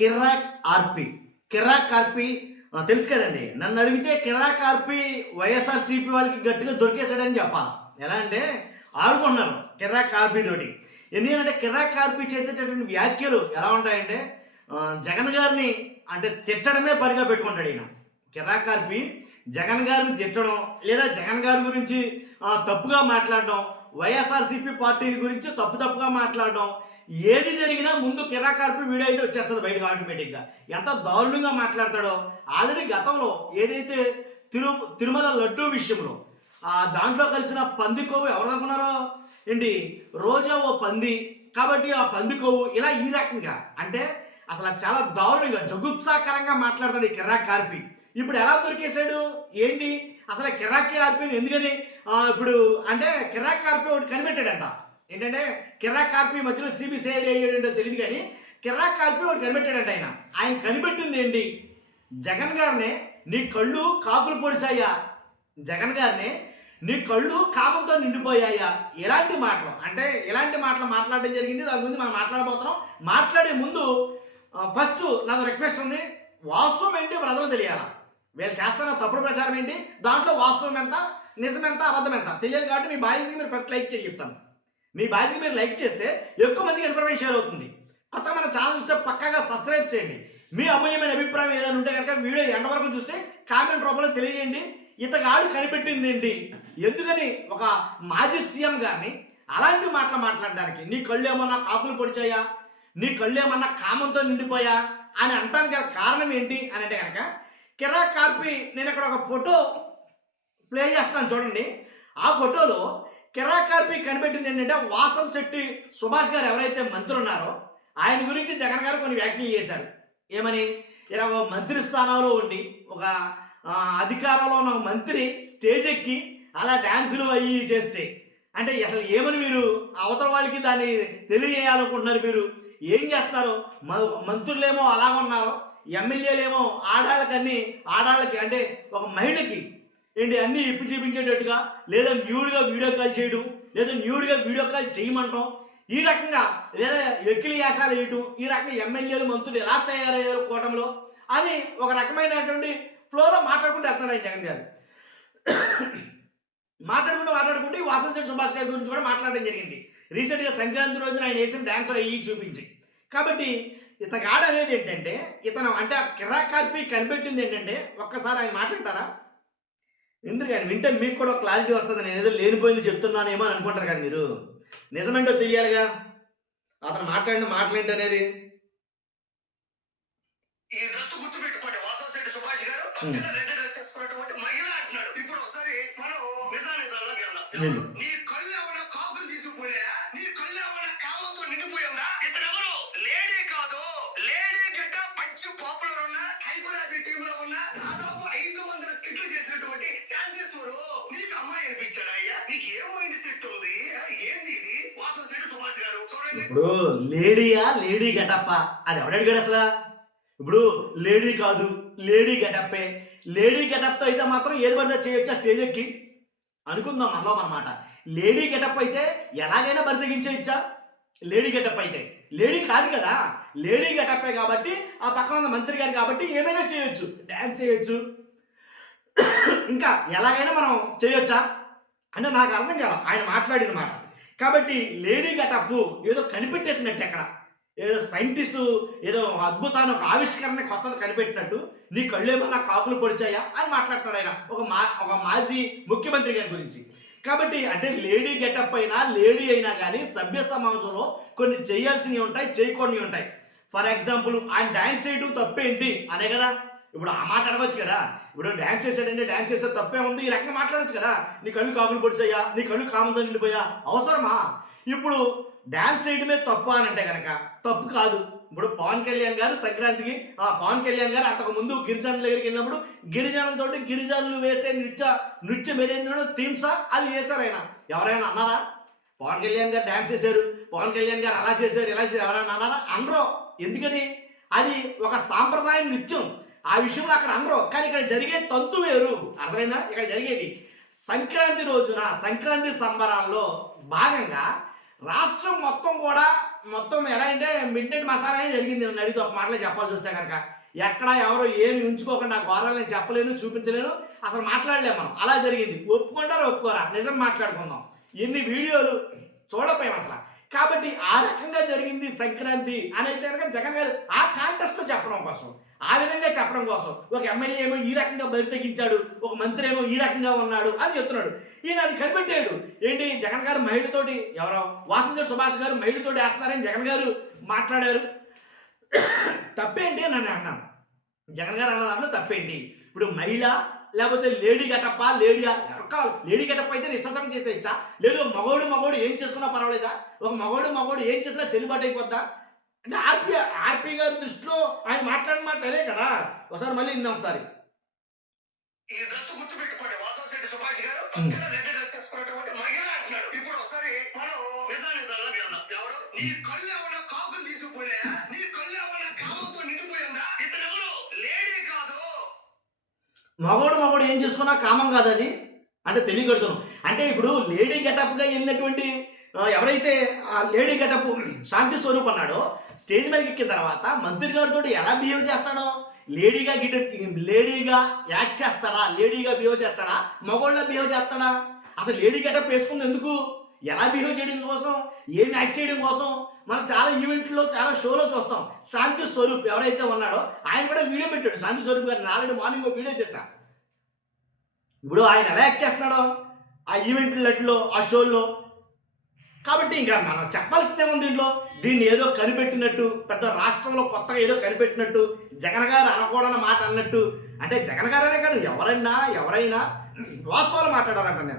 కిర్రాక్ ఆర్పి. కిర్రాక్ ఆర్పి తెలుసు కదండీ. నన్ను అడిగితే కిర్రాక్ ఆర్పి వైఎస్ఆర్‌సీపీ వాళ్ళకి గట్టిగా దొరికేసాడని చెప్పాలి. ఎలా అంటే ఆడుకుంటున్నారు కిర్రాక్ ఆర్పి తోటి. ఎందుకంటే కిర్రాక్ ఆర్పి చేసేటటువంటి వ్యాఖ్యలు ఎలా ఉంటాయంటే జగన్ గారిని అంటే తిట్టడమే పనిగా పెట్టుకుంటాడు ఈయన. కిర్రాక్ ఆర్పి జగన్ గారిని తిట్టడం లేదా జగన్ గారి గురించి తప్పుగా మాట్లాడడం, వైఎస్ఆర్‌సీపీ పార్టీని గురించి తప్పుగా మాట్లాడడం, ఏది జరిగినా ముందు కిర్రాక్ ఆర్పి వీడియో అయితే వచ్చేస్తుంది బయటకు ఆటోమేటిక్గా. ఎంత దారుణంగా మాట్లాడతాడో. ఆల్రెడీ గతంలో ఏదైతే తిరుమల లడ్డూ విషయంలో దాంట్లో కలిసిన పంది కొవ్వు ఎవరు అనుకున్నారో ఏంటి, రోజా ఓ పంది కాబట్టి ఆ పంది కొవ్వు ఇలా ఈ రకంగా అంటే అసలు చాలా దారుణంగా జగుత్సాకరంగా మాట్లాడతాడు ఈ కిర్రాక్ ఆర్పి. ఇప్పుడు ఎలా దొరికేశాడు ఏంటి అసలు కిర్రాక్ ఆర్పిని ఎందుకని ఇప్పుడు అంటే కిర్రాక్ ఆర్పి ఒకటి కనిపెట్టాడంట. ఏంటంటే కిర్రాక్ ఆర్పి మధ్యలో సిబిసిఐడి అయ్యాడో తెలియదు కానీ కిర్రాక్ ఆర్పి ఒకటి కనిపెట్టాడంట. ఆయన కనిపెట్టింది ఏంటి, జగన్ గారిని నీ కళ్ళు కాకులు పొడిచాయా, జగన్ గారిని నీ కళ్ళు కామంతో నిండిపోయాయా, ఎలాంటి మాటలు అంటే ఎలాంటి మాటలు మాట్లాడడం జరిగింది. దాని గురించి మనం మాట్లాడబోతున్నాం. మాట్లాడే ముందు ఫస్ట్ నాకు రిక్వెస్ట్ ఉంది, వాస్తవం ఏంటి ప్రజలు తెలియాలా. వీళ్ళు చేస్తున్న తప్పుడు ప్రచారం ఏంటి, దాంట్లో వాస్తవం ఎంత, నిజం ఎంత, అబద్ధం ఎంత తెలియాలి. కాబట్టి మీ బాధ్యతకి మీరు ఫస్ట్ లైక్ చేసి చెప్తాను. మీ బాధ్యతకి మీరు లైక్ చేస్తే ఎక్కువ మందికి ఇన్ఫర్మేషన్ షేర్ అవుతుంది. కొత్త మన ఛానల్ చూస్తే పక్కాగా సబ్స్క్రైబ్ చేయండి. మీ అమూల్యమైన అభిప్రాయం ఏదైనా ఉంటే కనుక వీడియో ఎండ వరకు చూసి కామెంట్ రూపంలో తెలియజేయండి. ఇతగాడు కనిపెట్టింది ఏంటి, ఎందుకని ఒక మాజీ సీఎం గారిని అలాంటి మాటలు మాట్లాడడానికి, నీ కళ్ళు ఏమన్నా కాకులు పొడిచాయా, నీ కళ్ళు ఏమన్నా కామంతో నిండిపోయా అని అంటానికి గల కారణం ఏంటి అని అంటే కనుక కిర్రాక్ ఆర్పి నేను ఇక్కడ ఒక ఫోటో ప్లే చేస్తాను చూడండి. ఆ ఫోటోలో కిర్రాక్ ఆర్పి కనిపెట్టింది ఏంటంటే వాసంశెట్టి సుభాష్ గారు ఎవరైతే మంత్రి ఉన్నారో ఆయన గురించి జగన్ గారు కొన్ని వ్యాఖ్యలు చేశారు. ఏమని, ఇలా మంత్రి స్థానంలో ఉండి ఒక అధికారంలో ఉన్న మంత్రి స్టేజ్ ఎక్కి అలా డ్యాన్సులు అయ్యి చేస్తే అంటే అసలు ఏమని మీరు అవతల వాళ్ళకి దాన్ని తెలియజేయాలనుకుంటున్నారు, మీరు ఏం చేస్తున్నారు, మంత్రులేమో అలాగ ఉన్నారు, ఎమ్మెల్యేలేమో ఆడాళ్ళకి అంటే ఒక మహిళకి ఏంటి అన్నీ ఇప్పి చూపించేటట్టుగా లేదా న్యూడ్గా వీడియో కాల్ చేయడం, లేదా న్యూడ్గా వీడియో కాల్ చేయమంటాం, ఈ రకంగా లేదా వెకిలి యాసాలు వేయటం, ఈ రకంగా ఎమ్మెల్యేలు మంత్రులు ఎలా తయారయ్యారు కూటమిలో అని ఒక రకమైనటువంటి ఫ్లోలో మాట్లాడుకుంటూ వెళ్తున్నారు ఆయన జగన్ గారు. మాట్లాడుకుంటూ ఈ వాసంశెట్టి సుభాష్ గారి గురించి కూడా మాట్లాడడం జరిగింది. రీసెంట్గా సంక్రాంతి రోజున ఆయన వేసిన డాన్సులు అయ్యి చూపించి. కాబట్టి ఇతగాడు అనేది ఏంటంటే ఇతను అంటే కిర్రాక్ ఆర్పి కనిపెట్టింది ఏంటంటే ఒక్కసారి ఆయన మాట్లాడతారా, ఎందుకు ఆయన వింటే మీకు కూడా క్లారిటీ వస్తుంది. నేను ఏదో లేనిపోయింది చెప్తున్నానేమో అని అనుకుంటారు కదా మీరు. నిజమేంటో తెలియాలిగా అతను మాట్లాడిన మాటలేంటి అనేది. ఈ డ్రెస్ గుర్తుపెట్టుకోండి, వాసంశెట్టి సుభాష్ గారు పక్కన రెడ్ డ్రెస్ వేసుకున్నటువంటి మహిళ అంటున్నాడు. ఇప్పుడు ఒకసారి మనం నిజానిజాల్లో వెళ్దాం. నీ కళ్ళు ఏమైనా కాకులు తీసుకుపోయా, నీ కళ్ళు ఏమైనా కామంతో నిండిపోయిందా. ఇతను ఎవరు, లేడీ కాదు, లేడీ గడ్డ మంచి పాపులర్ ఉన్న హైపరాజీ టీమ్ లో ఉన్న దాదాపు 500 స్కిట్లు చేసినటువంటి శాంతేశ్వరు నీకు అమ్మాయి అనిపించాడు. అయ్యా నీకు ఏమైంది సెట్ ఉంది, ఏంది ఇది వాసంశెట్టి సుభాష్ గారు చూడండి. ఇప్పుడు లేడీ గెటప్ప అది ఎవడడిగాడు అసలు. ఇప్పుడు లేడీ కాదు, లేడీ గెటప్పే. లేడీ గెటప్తో అయితే మాత్రం ఏది పడితే చేయొచ్చా స్టేజ్ ఎక్కి అనుకుందాం మనలో అన్నమాట. లేడీ గెటప్ అయితే ఎలాగైనా బరితెగించేయచ్చా, లేడీ గెటప్ అయితే. లేడీ కాదు కదా, లేడీ గెటప్పే కాబట్టి ఆ పక్కన ఉన్న మంత్రి గారు కాబట్టి ఏమైనా చేయొచ్చు, డ్యాన్స్ చేయొచ్చు, ఇంకా ఎలాగైనా మనం చేయొచ్చా అంటే నాకు అర్థం కాదు ఆయన మాట్లాడిన మాట. కాబట్టి లేడీ గెటప్ ఏదో కనిపెట్టేసినట్టు ఎక్కడ ఏదో సైంటిస్టు ఏదో అద్భుతాన్ని ఒక ఆవిష్కరణ కొత్తది కనిపెట్టినట్టు నీ కళ్ళు ఏమన్నా కాకులు పొడిచాయా అని మాట్లాడుతున్నాడు ఆయన ఒక మాజీ ముఖ్యమంత్రి గారి గురించి. కాబట్టి అంటే లేడీ గెటప్ అయినా లేడీ అయినా కానీ సభ్య సమాజంలో కొన్ని చేయాల్సినవి ఉంటాయి, చేయకూడనివి ఉంటాయి. ఫర్ ఎగ్జాంపుల్ ఆయన డ్యాన్స్ చేయడం తప్పేంటి అనే కదా. ఇప్పుడు ఆ మాట అడగచ్చు కదా. ఇప్పుడు డ్యాన్స్ చేసాడంటే డ్యాన్స్ చేస్తే తప్పే ఉంది, ఈ రకంగా మాట్లాడచ్చు కదా. నీ కళ్ళు కాకులు పొడిచాయా, నీ కళ్ళు కామంతో నిండిపోయా అవసరమా. ఇప్పుడు డ్యాన్స్ చేయడమే తప్ప అని అంటే కనుక తప్పు కాదు. ఇప్పుడు పవన్ కళ్యాణ్ గారు సంక్రాంతికి పవన్ కళ్యాణ్ గారు అంతకు ముందు గిరిజనుల దగ్గరికి వెళ్ళినప్పుడు గిరిజనులతో గిరిజనులు వేసే నృత్యం ఏదైనా థీమ్సా అది చేశారు. ఆయన ఎవరైనా అన్నారా పవన్ కళ్యాణ్ గారు డ్యాన్స్ చేశారు, పవన్ కళ్యాణ్ గారు అలా చేశారు ఇలా చేశారు ఎవరైనా అన్నారా? అనరు. ఎందుకని, అది ఒక సాంప్రదాయ నృత్యం. ఆ విషయంలో అక్కడ అనరు. కానీ ఇక్కడ జరిగే తంతు వేరు, అర్థమైందా. ఇక్కడ జరిగేది సంక్రాంతి రోజున సంక్రాంతి సంబరాల్లో భాగంగా రాష్ట్రం మొత్తం కూడా మొత్తం ఎలా అంటే మిడ్ నైట్ మసాలా జరిగింది. నన్ను అడిగితే ఒక మాటలో చెప్పాల్సి వస్తే కనుక ఎక్కడ ఎవరో ఏమి ఉంచుకోకుండా ఘోరాలు నేను చెప్పలేను, చూపించలేను, అసలు మాట్లాడలేము మనం. అలా జరిగింది. ఒప్పుకుంటారా ఒప్పుకోరా, నిజం మాట్లాడుకుందాం. ఎన్ని వీడియోలు చూడపోయాం అసలు. కాబట్టి ఆ రకంగా జరిగింది సంక్రాంతి అని అయితే కనుక జగన్ గారు ఆ కాంటెస్ట్లో చెప్పడం కోసం, ఆ విధంగా చెప్పడం కోసం, ఒక ఎమ్మెల్యే ఏమో ఈ రకంగా బరి తెగించాడు, ఒక మంత్రి ఏమో ఈ రకంగా ఉన్నాడు అని చెప్తున్నాడు. ఈయన అది కనిపెట్టాడు. ఏంటి జగన్ గారు మహిళతోటి, ఎవరో వాసంశెట్టి సుభాష్ గారు మహిళతోటి వేస్తున్నారని జగన్ గారు మాట్లాడారు. తప్పేంటి అని నేను అన్నాను. జగన్ గారు అన్న దాంట్లో తప్పేంటి? ఇప్పుడు మహిళ లేకపోతే లేడీ గెటప్ప, లేడీ గెటప్ అయితే ఇష్టం చేసేయచ్చా? లేదు మగోడు ఏం చేసుకున్నా పర్వాలేదా? ఒక మగోడు ఏం చేసినా చెల్లుబాటు అయిపోద్దా? అంటే ఆర్పి గారి దృష్టిలో ఆయన మాట్లాడిన మాట అదే కదా. ఒకసారి మళ్ళీ ఇందాం ఒకసారి. ఈ డ్రెస్ గుర్తు పెట్టుకోండి, వాసంశెట్టి సుభాష్ గారు పక్కన రెడ్ డ్రెస్ వేసుకున్నటువంటి మహిళ అంటున్నాడు. ఇప్పుడు ఒకసారి మనం నిజానికి వెళ్దాం. ఎవరు? నీ కళ్ళు ఏమన్నా కాకులు తీసుకుపోయా? నీ కళ్ళు ఏమన్నా కామంతో నిండిపోయిందా? ఇతను ఎవరు? లేడీ కాదు. మగోడు ఏం చేసుకున్నా కామం కాదు అది అంటే తెలియకడుతున్నాం. అంటే ఇప్పుడు లేడీ గెటప్గా వెళ్ళినటువంటి ఎవరైతే ఆ లేడీ గెటప్ శాంతి స్వరూప్ అన్నాడో, స్టేజ్ మీదకి ఎక్కిన తర్వాత మంత్రి గారితో ఎలా బిహేవ్ చేస్తాడో, లేడీగా యాక్ట్ చేస్తాడా, లేడీగా బిహేవ్ చేస్తాడా, మగోళ్ళ బిహేవ్ చేస్తాడా? అసలు లేడీ గెటప్ వేసుకుంది ఎందుకు? ఎలా బిహేవ్ చేయడం కోసం, ఏం యాక్ట్ చేయడం కోసం మనం చాలా ఈవెంట్లో చాలా షోలో చూస్తాం. శాంతి స్వరూప్ ఎవరైతే ఉన్నాడో ఆయన కూడా వీడియో పెట్టాడు. శాంతి స్వరూప్ గారు నాలుగు మార్నింగ్ ఒక వీడియో చేశాను. ఇప్పుడు ఆయన ఎలా యాక్ట్ చేస్తున్నాడో ఆ ఈవెంట్లలో, ఆ షోల్లో. కాబట్టి ఇంకా మనం చెప్పాల్సిందే ఉంది దీంట్లో. దీన్ని ఏదో కనిపెట్టినట్టు, పెద్ద రాష్ట్రంలో కొత్తగా ఏదో కనిపెట్టినట్టు, జగన్ గారు అనకూడని మాట అన్నట్టు. అంటే జగన్ గారనే కాదు, ఎవరైనా వాస్తవాలు మాట్లాడాలంట.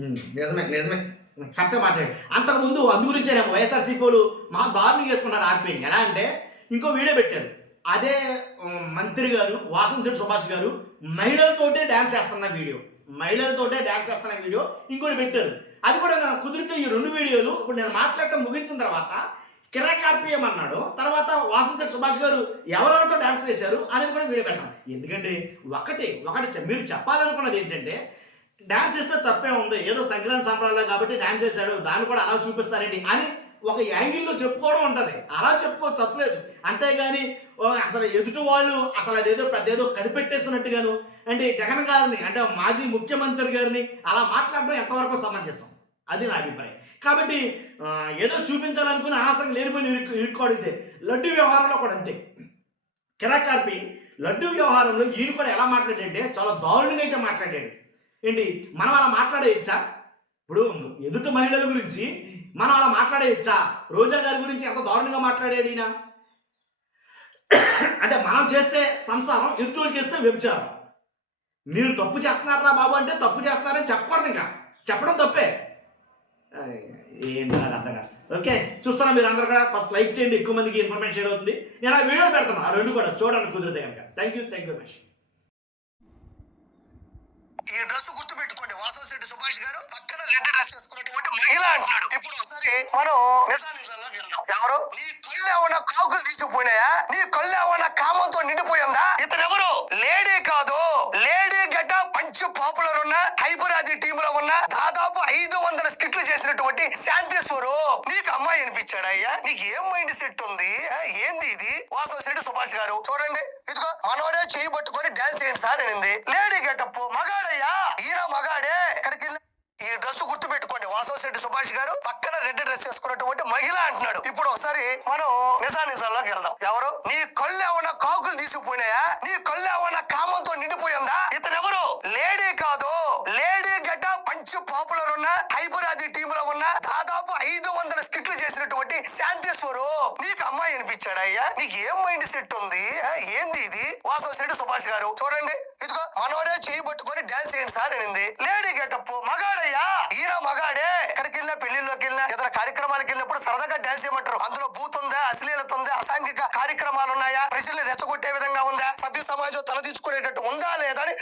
నేను నిజమే కరెక్ట్గా మాట్లాడు. అంతకుముందు అందు గురించే వైఎస్ఆర్సీపీ వాళ్ళు మా దారుణంగా చేసుకున్నారు ఆర్పీని. ఎలా అంటే ఇంకో వీడియో పెట్టారు. అదే మంత్రి గారు వాసంశెట్టి సుభాష్ గారు మహిళలతోటే డ్యాన్స్ చేస్తున్న వీడియో ఇంకోటి పెట్టారు. అది కూడా నాకు కుదిరితే ఈ రెండు వీడియోలు ఇప్పుడు నేను మాట్లాడటం ముగించిన తర్వాత కిరాక్ ఆర్పీఎం అన్నాడు, తర్వాత వాసంశెట్టి సుభాష్ గారు ఎవరెవరితో డ్యాన్స్ వేశారు అనేది కూడా వీడియో పెట్టాను. ఎందుకంటే ఒకటి మీరు చెప్పాలనుకున్నది ఏంటంటే, డ్యాన్స్ చేస్తే తప్పే ఉంది, ఏదో సంక్రాంతి సంబరాలు కాబట్టి డ్యాన్స్ చేశాడు, దాన్ని కూడా అలా చూపిస్తారేంటి అని ఒక యాంగిల్లో చెప్పుకోవడం ఉంటుంది. అలా చెప్పుకో తప్పలేదు. అంతేగాని అసలు ఎదుటి వాళ్ళు అసలు అదేదో పెద్ద కనిపెట్టేస్తున్నట్టుగాను అంటే జగన్ గారిని, అంటే మాజీ ముఖ్యమంత్రి గారిని అలా మాట్లాడడం ఎంతవరకు సమంజసం, అది నా అభిప్రాయం. కాబట్టి ఏదో చూపించాలనుకుని ఆసక్తి లేనిపోయిన ఇరుక్కోడితే లడ్డు వ్యవహారంలో కూడా అంతే. కిరాక్ ఆర్పి లడ్డు వ్యవహారంలో ఈయన కూడా ఎలా మాట్లాడాడంటే చాలా దారుణంగా అయితే మాట్లాడాడు. ఏంటి మనం అలా మాట్లాడేయచ్చా? ఇప్పుడు ఎదుటి మహిళల గురించి మనం అలా మాట్లాడేయచ్చా? రోజా గారి గురించి ఎంత దారుణంగా మాట్లాడాడు ఈయన. అంటే మనం చేస్తే సంసారం, ఎదుటోళ్ళు చేస్తే వ్యభిచారం. మీరు తప్పు చేస్తున్నారా బాబు అంటే తప్పు చేస్తున్నారని చెప్పకూడదు, ఇంకా చెప్పడం తప్పే. ఏంటి నాకు అర్థం కాదు. ఓకే, చూస్తున్నా మీరు అందరూ కూడా ఫస్ట్ లైక్ చేయండి, ఎక్కువ మందికి ఇన్ఫర్మేషన్ షేర్ అవుతుంది. నేను ఆ వీడియోలు పెడతాను, ఆ రెండు కూడా చూడండి కుదిరితే కనుక. Thank you much. ఈ డ్రెస్ గుర్తు పెట్టుకోండి, వాసంశెట్టి సుభాష్ గారు పక్కన రెడ్ డ్రెస్ వేసుకున్నటువంటి మహిళ అంటున్నాడు. ఇప్పుడు ఒకసారి మనం నిజానికి వెళ్దాం. ఎవరు? నీ కళ్ళు ఏమన్నా కాకులు తీసుకుపోయినాయా? నీ కళ్ళు ఏమన్నా కామంతో నిండిపోయిందా? ఇతను ఎవరు? లేడీ కాదు. లేడీ గడ్డ పంచ్ పాపులర్ ఉన్న హైపరాజీ టీమ్ లో ఉన్న దాదాపు 500 స్కిట్లు చేసినటువంటి శాంతి స్వరూప్ నీకు అమ్మాయి అనిపించాడు అయ్యా? నీకు ఏం మైండ్ సెట్ ఉంది? ఏంది ఇది? వాసంశెట్టి సుభాష్ గారు చూడండి, ఇదిగో మనోడే చేయి పట్టుకొని డాన్స్ చేయండి సార్ అనింది. లేడీ గెటప్ మగాడయ్యా, ఈయన మగాడే. ఇక్కడికి ఈ డ్రెస్ గుర్తు పెట్టుకోండి, వాసంశెట్టి సుభాష్ గారు పక్కన రెడ్ డ్రెస్ వేసుకున్నటువంటి మహిళ అంటున్నాడు. ఇప్పుడు ఒకసారి మనం నిజానిజాల్లోకి వెళ్దాం. ఎవరు? నీ కళ్ళు ఏమన్నా కాకులు తీసుకుపోయినాయా? నీ కళ్ళు ఏమన్నా కామంతో నిండిపోయిందా? ఇతను ఎవరు? లేడీ కాదు. లేడీ గడ్డ పంచ్ పాపులర్ ఉన్న హైపరాజీ టీమ్ లో ఉన్న దాదాపు 500 స్కిట్లు చేసినటువంటి శాంతి స్వరూప్ నీకు అమ్మాయి అనిపించాడు అయ్యా? నీకు ఏం మైండ్ సెట్ ఉంది? ఏంది ఇది? వాసంశెట్టి సుభాష్ గారు చూడండి, ఇదిగో మనోడే చేయి పట్టుకొని డాన్స్ చేయండి సార్ అనింది. లేడీ గెటప్ మగాడయ్యా, ఈయన మగాడే. ఎక్కడికి వెళ్ళినా, పెళ్లిలోకి వెళ్ళినా, ఏదైనా కార్యక్రమాలకు వెళ్ళినప్పుడు సరదాగా డాన్స్ చేయమంటారు. అందులో బూత్ ఉందా, అశ్లీలత ఉందా, అసాంఘిక కార్యక్రమాలు ఉన్నాయా, ప్రజల్ని రెచ్చగొట్టే విధంగా ఉందా, సభ్య సమాజం తలదించుకునేటట్టు ఉందా లేదా అని